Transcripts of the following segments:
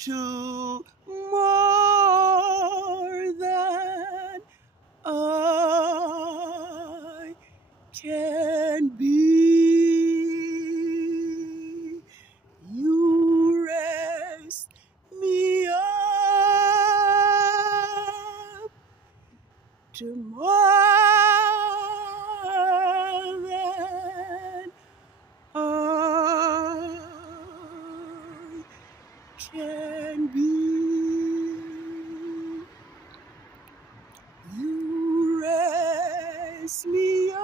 to more than I can be. You raise me up to more than I can be. You raise me up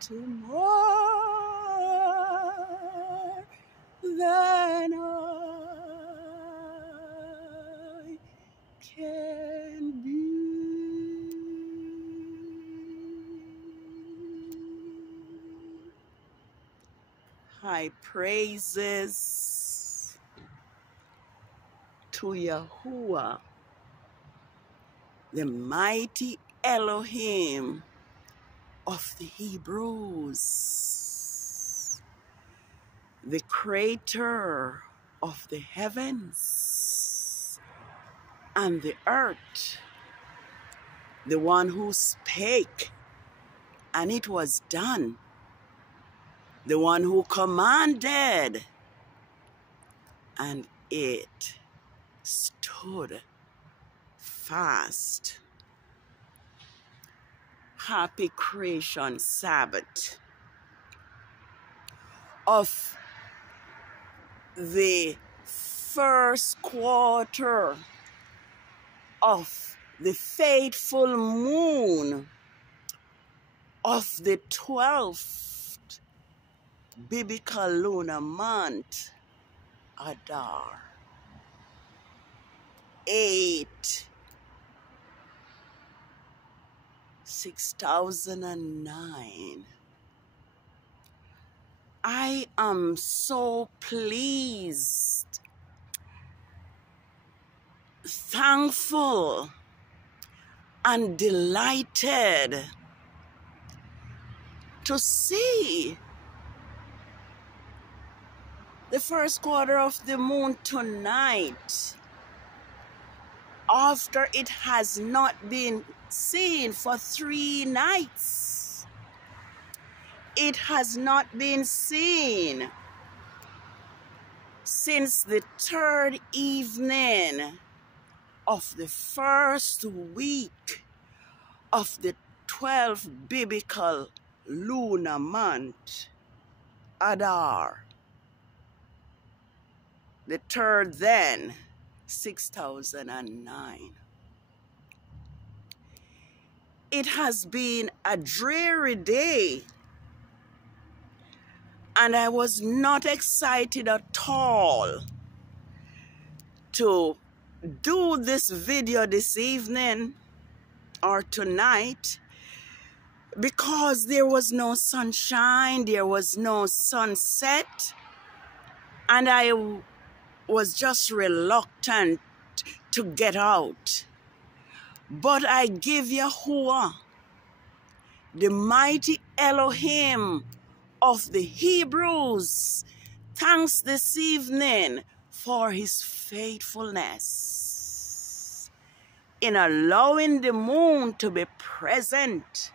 to more than I can be. High praises to Yahuwah, the mighty Elohim of the Hebrews, the creator of the heavens and the earth, the one who spake and it was done, the one who commanded and it stood fast. Happy creation Sabbath of the first quarter of the faithful moon of the 12th biblical lunar month, ADAR. 2009. I am so pleased, thankful, and delighted to see the first quarter of the moon tonight, after it has not been seen for 3 nights. It has not been seen since the 3rd evening of the first week of the 12th biblical lunar month, ADAR. The 3rd then, 6009. It has been a dreary day, and I was not excited at all to do this video this evening or tonight, because there was no sunshine, there was no sunset, and I was just reluctant to get out. But I give Yahuwah, the mighty Elohim of the Hebrews, thanks this evening for his faithfulness in allowing the moon to be present,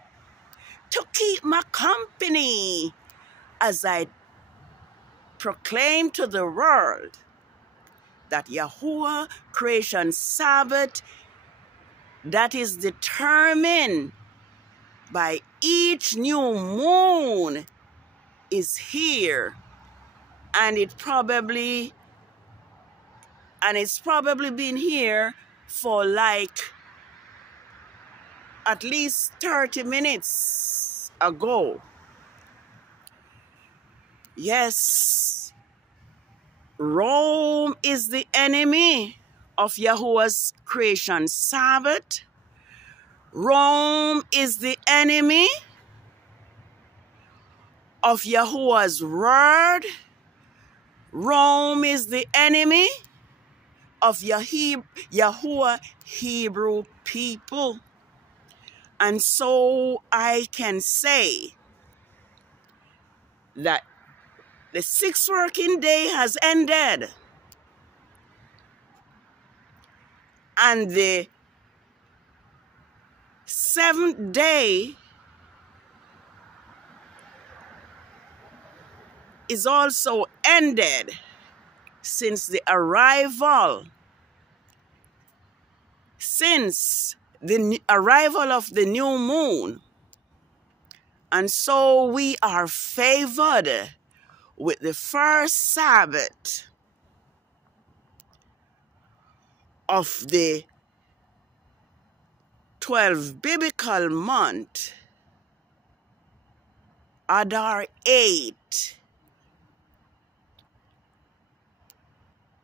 to keep my company as I proclaim to the world that Yahuwah creation Sabbath, that is determined by each new moon, is here, and it's probably been here for like at least 30 minutes ago. Yes, Rome is the enemy of Yahuwah's creation Sabbath. Rome is the enemy of Yahuwah's word. Rome is the enemy of Yahuwah Hebrew people. And so I can say that The 6th working day has ended, and the 7th day is also ended since the arrival of the new moon. And so we are favored with the first Sabbath of the 12 biblical month, ADAR 8,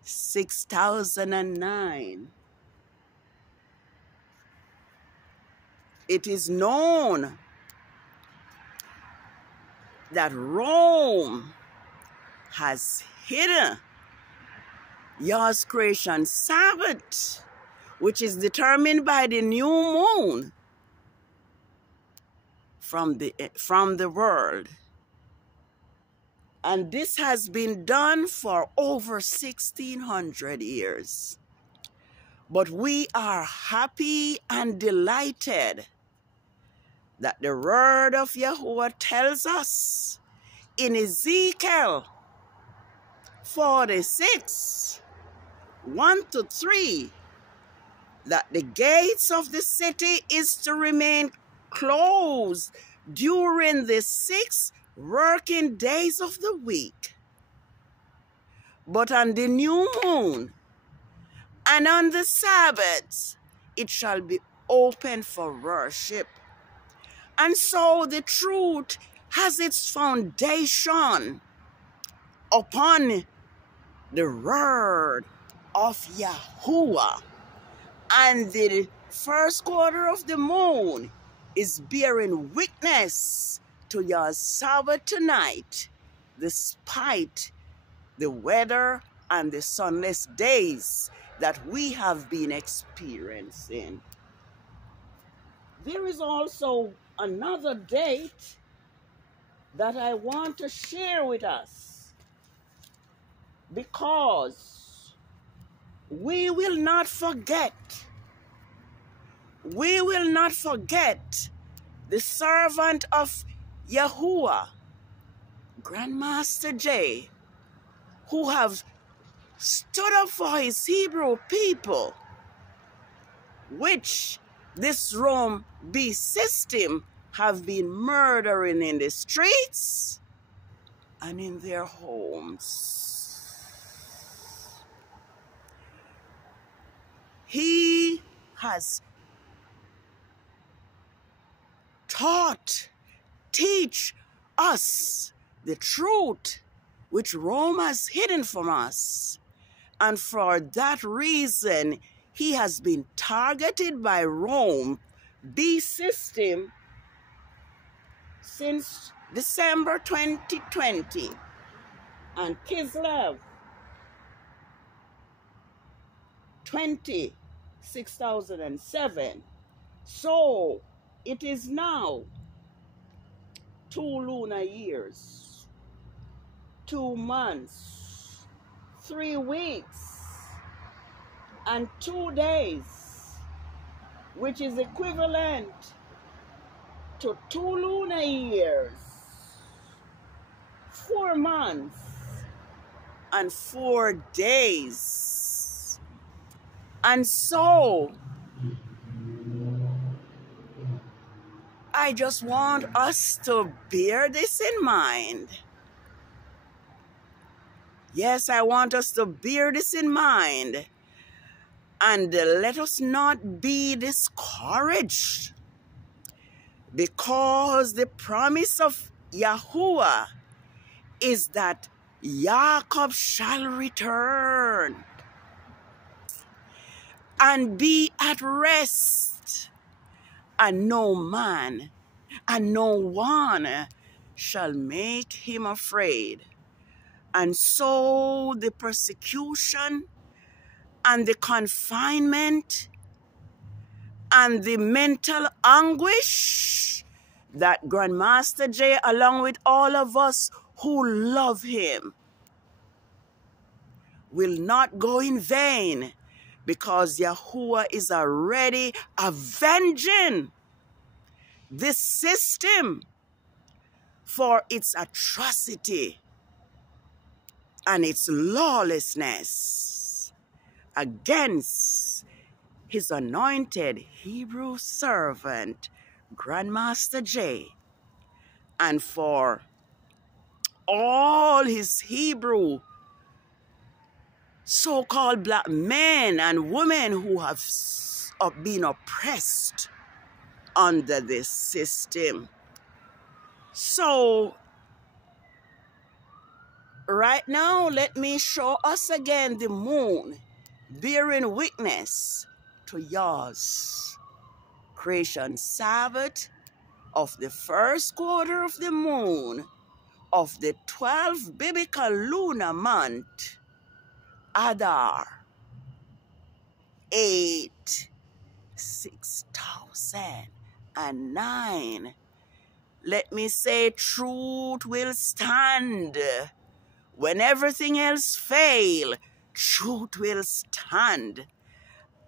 6009. It is known that Rome has hidden YAH's creation Sabbath, which is determined by the new moon, from the world. And this has been done for over 1600 years. But we are happy and delighted that the word of Yahuwah tells us in Ezekiel 46, 1-3, that the gates of the city is to remain closed during the 6 working days of the week. But on the new moon and on the Sabbath, it shall be open for worship. And so the truth has its foundation upon the word of Yahuwah. And the first quarter of the moon is bearing witness to your Sabbath tonight, despite the weather and the sunless days that we have been experiencing. There is also another date that I want to share with us, because we will not forget the servant of Yahuwah, Grandmaster J, who have stood up for his Hebrew people, which this Rome beast system have been murdering in the streets and in their homes. He has teach us the truth which Rome has hidden from us. And for that reason, he has been targeted by Rome beast system since December 2020 and Kislev 2007. So it is now 2 lunar years, 2 months, 3 weeks, and 2 days, which is equivalent to 2 lunar years, 4 months, and 4 days. And so I just want us to bear this in mind. Yes, I want us to bear this in mind. And let us not be discouraged, because the promise of Yahuwah is that Jacob shall return and be at rest, and no man and no one shall make him afraid. And so the persecution and the confinement and the mental anguish that Grandmaster J, along with all of us who love him will not go in vain, because Yahuwah is already avenging this system for its atrocity and its lawlessness against his anointed Hebrew servant, Grandmaster J, and for all his Hebrew so-called black men and women who have been oppressed under this system. So right now, let me show us again the moon bearing witness to YAH's creation Sabbath of the first quarter of the moon of the 12th biblical lunar month, ADAR 6009. Let me say, truth will stand. When everything else fail, truth will stand.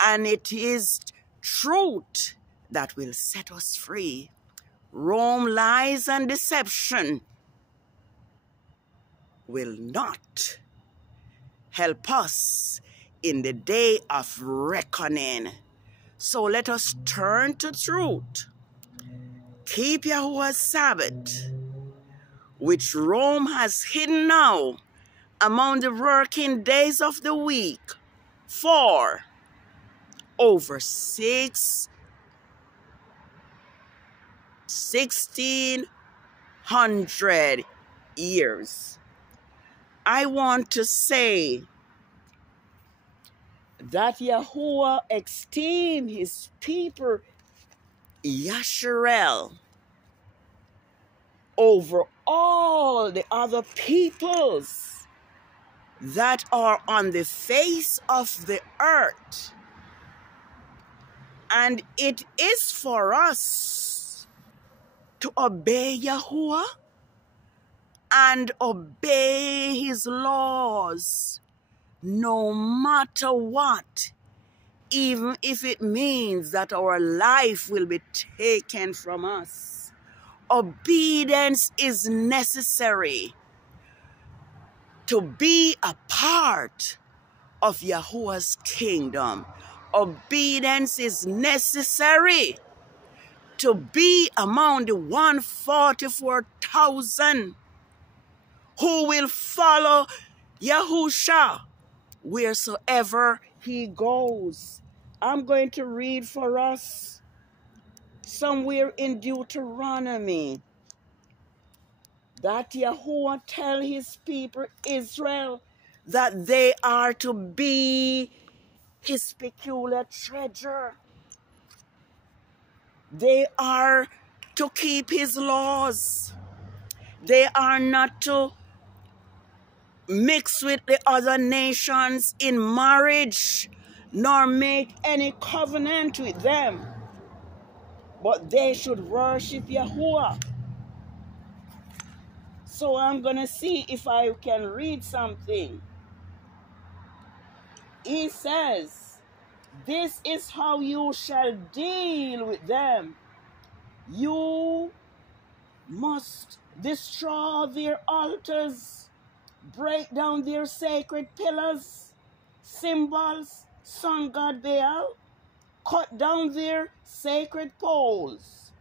And it is truth that will set us free. Rome, lies, and deception will not help us in the day of reckoning. So let us turn to truth. Keep Yahuwah's Sabbath, which Rome has hidden now among the working days of the week for over 1600 years. I want to say that Yahuwah esteemed his people Yasharel over all the other peoples that are on the face of the earth. And it is for us to obey Yahuwah and obey his laws, no matter what, even if it means that our life will be taken from us. Obedience is necessary to be a part of Yahuwah's kingdom. Obedience is necessary to be among the 144,000 who will follow Yahusha wheresoever he goes. I'm going to read for us somewhere in Deuteronomy that Yahuwah tell his people Israel that they are to be his peculiar treasure. They are to keep his laws. They are not to mix with the other nations in marriage, nor make any covenant with them. But they should worship Yahuwah. So I'm going to see if I can read something. He says, this is how you shall deal with them. You must destroy their altars, break down their sacred pillars, symbols, sun god Baal, cut down their sacred poles,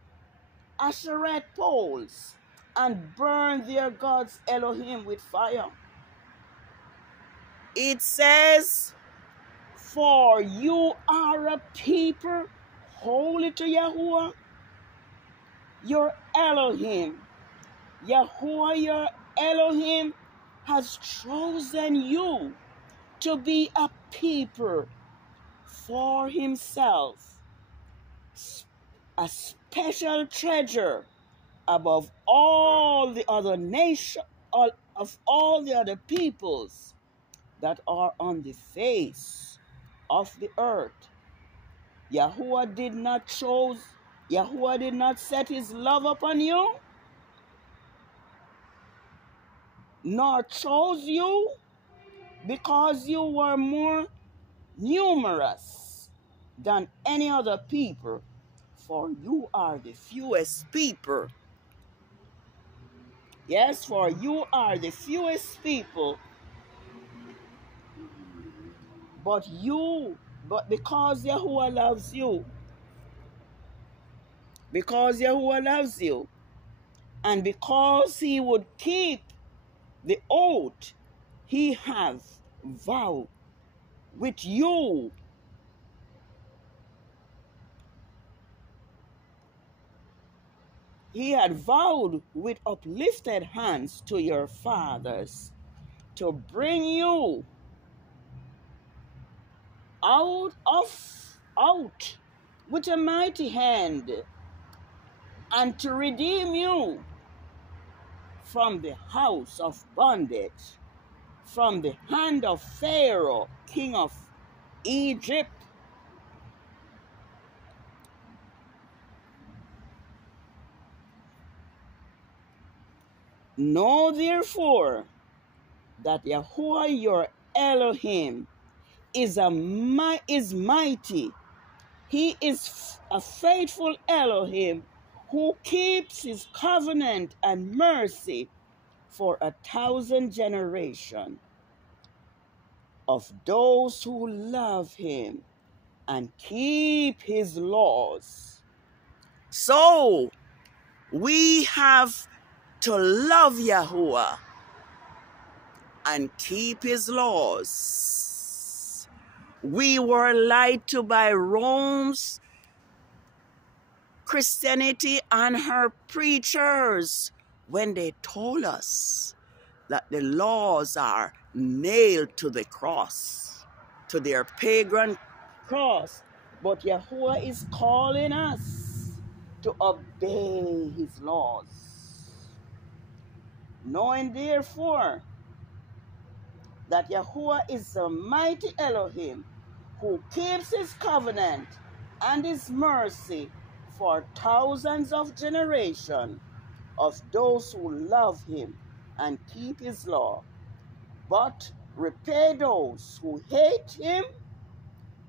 Ashereth poles, and burn their gods Elohim with fire. It says, for you are a people holy to Yahuwah, your Elohim. Yahuwah, your Elohim, has chosen you to be a people for himself, a special treasure above all the other nations, of all the other peoples that are on the face of the earth. Yahuwah did not set his love upon you. nor chose you because you were more numerous than any other people, for you are the fewest people. Yes, for you are the fewest people, but because Yahuwah loves you, and because he would keep the oath he has vowed with you, he had vowed with uplifted hands to your fathers to bring you out with a mighty hand, and to redeem you from the house of bondage, from the hand of Pharaoh, king of Egypt. Know therefore that Yahuwah your Elohim is mighty. He is a faithful Elohim who keeps his covenant and mercy for 1,000 generations of those who love him and keep his laws. So we have to love Yahuwah and keep his laws. We were lied to by Rome's Christianity and her preachers when they told us that the laws are nailed to the cross, to their pagan cross. But Yahuwah is calling us to obey his laws. Knowing therefore that Yahuwah is the mighty Elohim who keeps his covenant and his mercy for thousands of generations of those who love him and keep his law, but repay those who hate him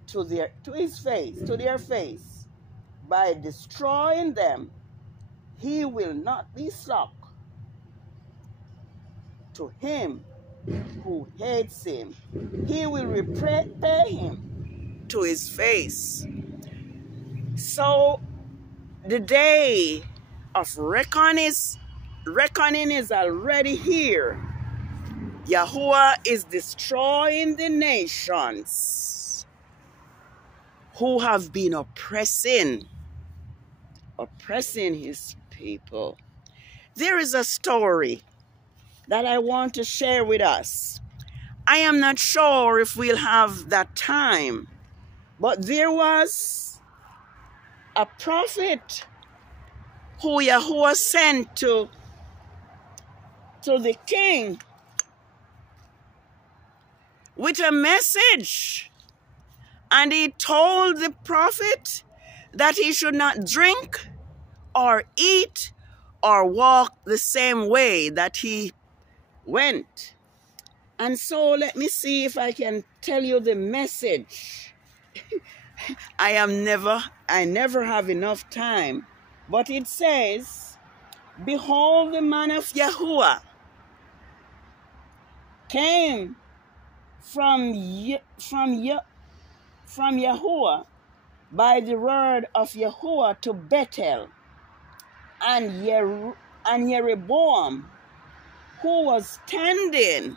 to their face by destroying them. He will not be slack to him who hates him. He will repay him to his face. So the day of reckoning is already here. Yahuwah is destroying the nations who have been oppressing his people. There is a story that I want to share with us. I am not sure if we'll have that time, but there was a prophet who Yahuwah sent to the king with a message. And he told the prophet that he should not drink or eat or walk the same way that he went. And so let me see if I can tell you the message. I never have enough time. But it says, behold, the man of Yahuwah came from Yahuwah by the word of Yahuwah to Bethel, and Jeroboam, who was standing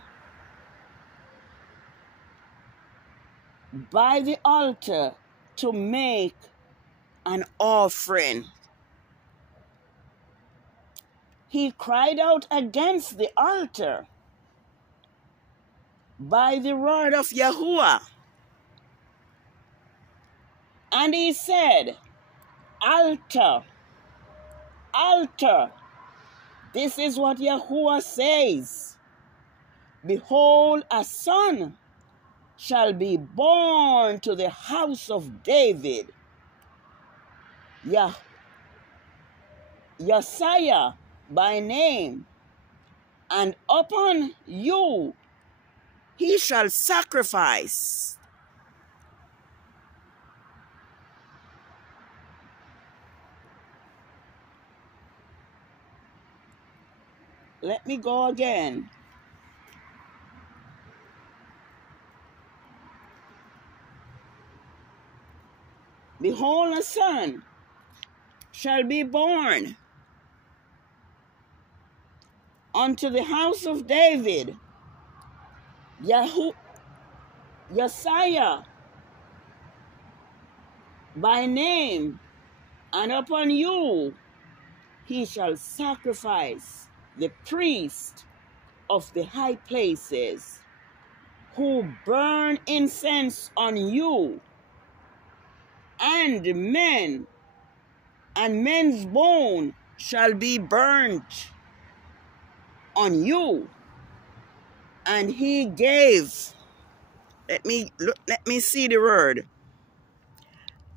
by the altar to make an offering. He cried out against the altar by the word of Yahuwah. And he said, altar, altar, this is what Yahuwah says. Behold, a son shall be born to the house of David. Josiah by name, and upon you he shall sacrifice. Let me go again. Behold, a son shall be born unto the house of David, Josiah by name, and upon you he shall sacrifice the priest of the high places, who burn incense on you, and men's bone shall be burnt on you. And he gave, let me see the word.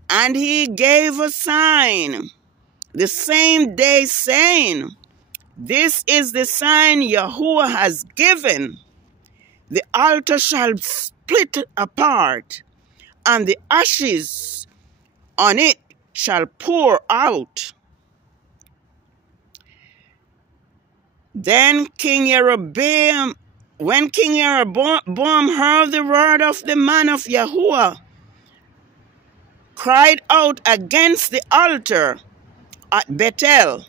And he gave a sign the same day, saying, this is the sign Yahuwah has given. The altar shall split apart, and the ashes on it shall pour out. Then when King Jeroboam heard the word of the man of Yahuwah, cried out against the altar at Bethel.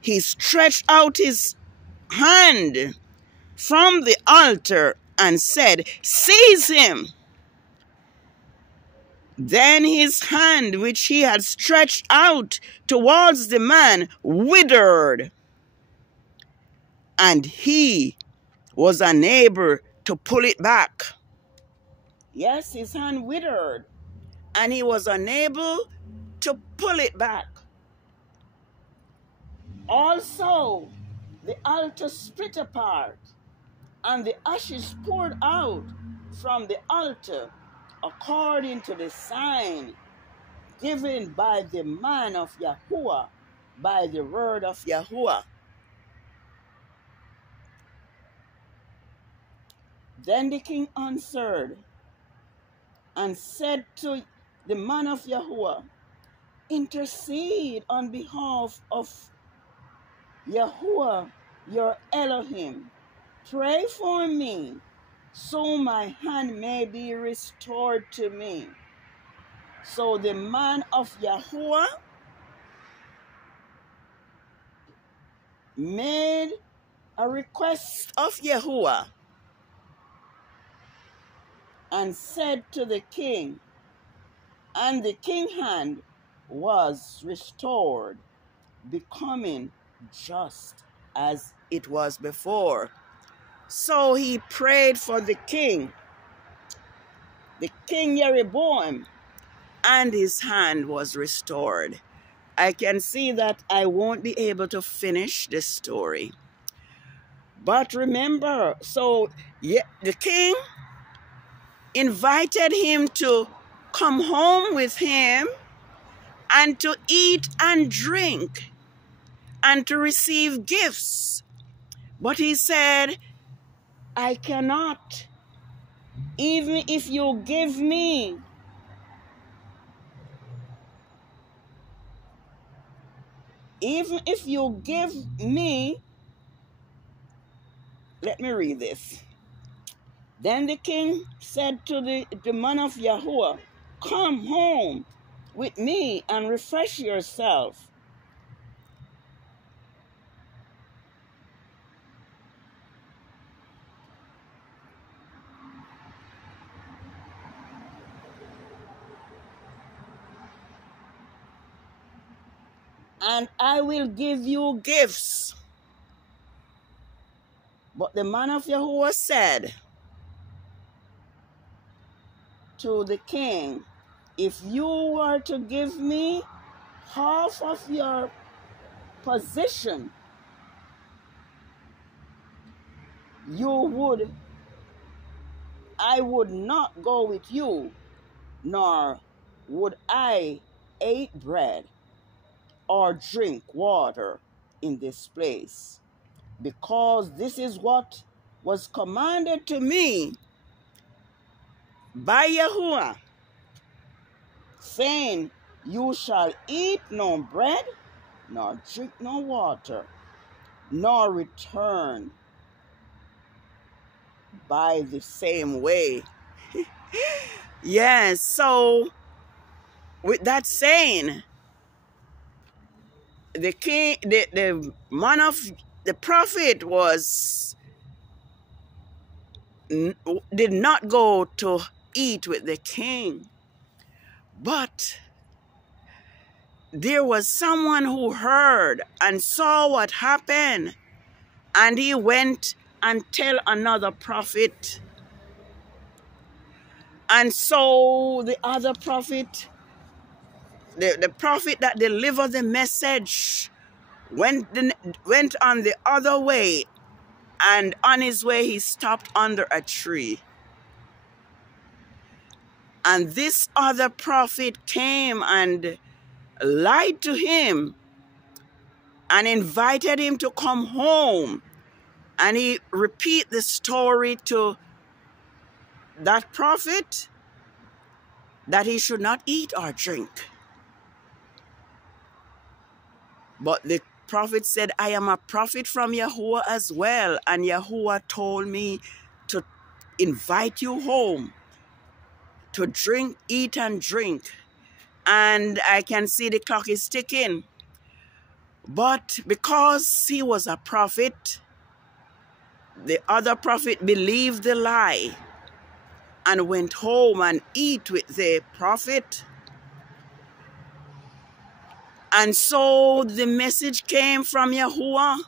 He stretched out his hand from the altar and said, seize him. Then his hand, which he had stretched out towards the man, withered, and he was unable to pull it back. Yes, his hand withered, and he was unable to pull it back. Also, the altar split apart, and the ashes poured out from the altar, according to the sign given by the man of Yahuwah, by the word of Yahuwah. Then the king answered and said to the man of Yahuwah, intercede on behalf of Yahuwah, your Elohim. Pray for me, so my hand may be restored to me. So the man of Yahuwah made a request of Yahuwah and said to the king, and the king's hand was restored, becoming just as it was before. So he prayed for the king Jeroboam, and his hand was restored. I can see that I won't be able to finish this story. But remember, so the king invited him to come home with him and to eat and drink and to receive gifts. But he said, I cannot. Even if you give me let me read this. Then the king said to the man of Yahuwah, come home with me and refresh yourself. And I will give you gifts. But the man of Yahuwah said to the king, if you were to give me half of your position, I would not go with you, nor would I eat bread or drink water in this place. because this is what was commanded to me by Yahuwah, saying, you shall eat no bread, nor drink no water, nor return by the same way. Yes, so with that saying, the king, the man of the prophet did not go to eat with the king, but there was someone who heard and saw what happened, and he went and tell another prophet. And so the other prophet, the prophet that delivered the message, went on the other way, and on his way he stopped under a tree. And this other prophet came and lied to him and invited him to come home. And he repeat the story to that prophet that he should not eat or drink. But the prophet said, I am a prophet from Yahuwah as well, and Yahuwah told me to invite you home to drink, eat and drink. And I can see the clock is ticking. But because he was a prophet, the other prophet believed the lie and went home and eat with the prophet. And so the message came from Yahuwah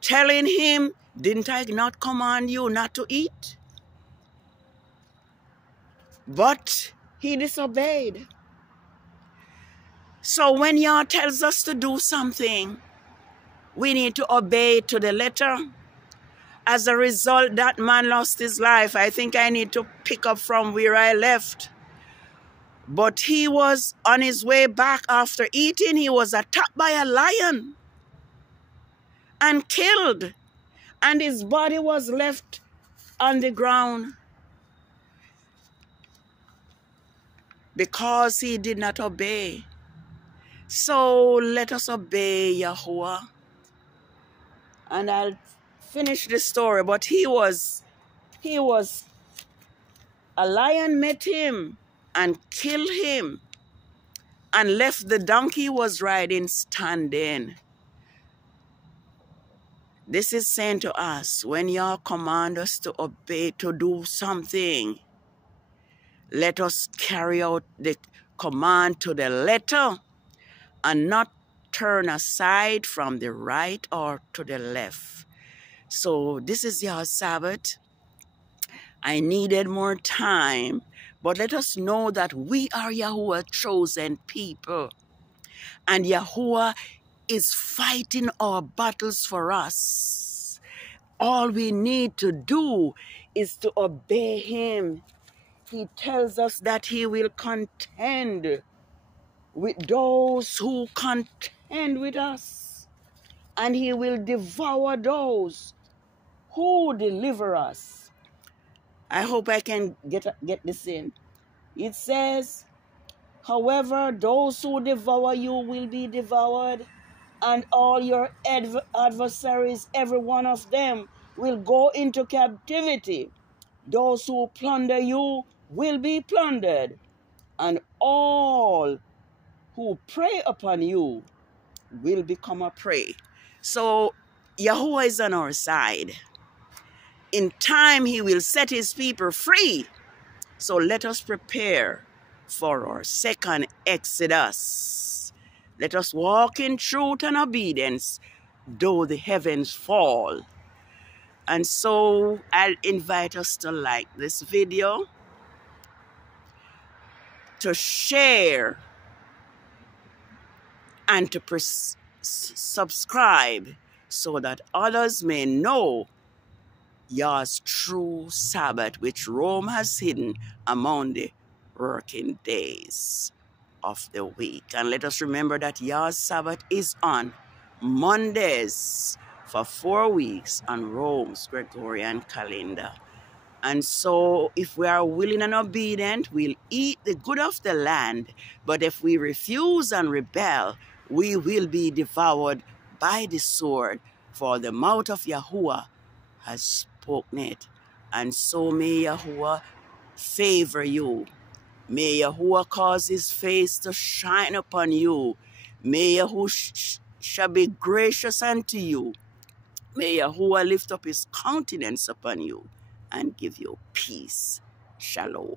telling him, didn't I not command you not to eat? But he disobeyed. So when Yah tells us to do something, we need to obey to the letter. As a result, that man lost his life. I think I need to pick up from where I left. But he was on his way back after eating. He was attacked by a lion and killed. And his body was left on the ground because he did not obey. So let us obey Yahuwah. And I'll finish the story. But he was, a lion met him and killed him and left the donkey he was riding standing. This is saying to us, when Yah command us to obey, to do something, let us carry out the command to the letter and not turn aside from the right or to the left. So this is Yah's Sabbath. I needed more time, but let us know that we are Yahuwah's chosen people. And Yahuwah is fighting our battles for us. All we need to do is to obey him. He tells us that he will contend with those who contend with us, and he will devour those who deliver us. I hope I can get this in. It says, however, those who devour you will be devoured, and all your adversaries, every one of them, will go into captivity. Those who plunder you will be plundered, and all who prey upon you will become a prey. So Yahuwah is on our side. In time, he will set his people free. So let us prepare for our second Exodus. Let us walk in truth and obedience, though the heavens fall. And so I'll invite us to like this video, to share, and to subscribe so that others may know Yah's true Sabbath, which Rome has hidden among the working days of the week. And let us remember that Yah's Sabbath is on Mondays for 4 weeks on Rome's Gregorian calendar. And so if we are willing and obedient, we'll eat the good of the land. But if we refuse and rebel, we will be devoured by the sword. For the mouth of Yahuwah has spoken it. And so may Yahuwah favor you. May Yahuwah cause his face to shine upon you. May Yahuwah shall be gracious unto you. May Yahuwah lift up his countenance upon you and give you peace. Shalom.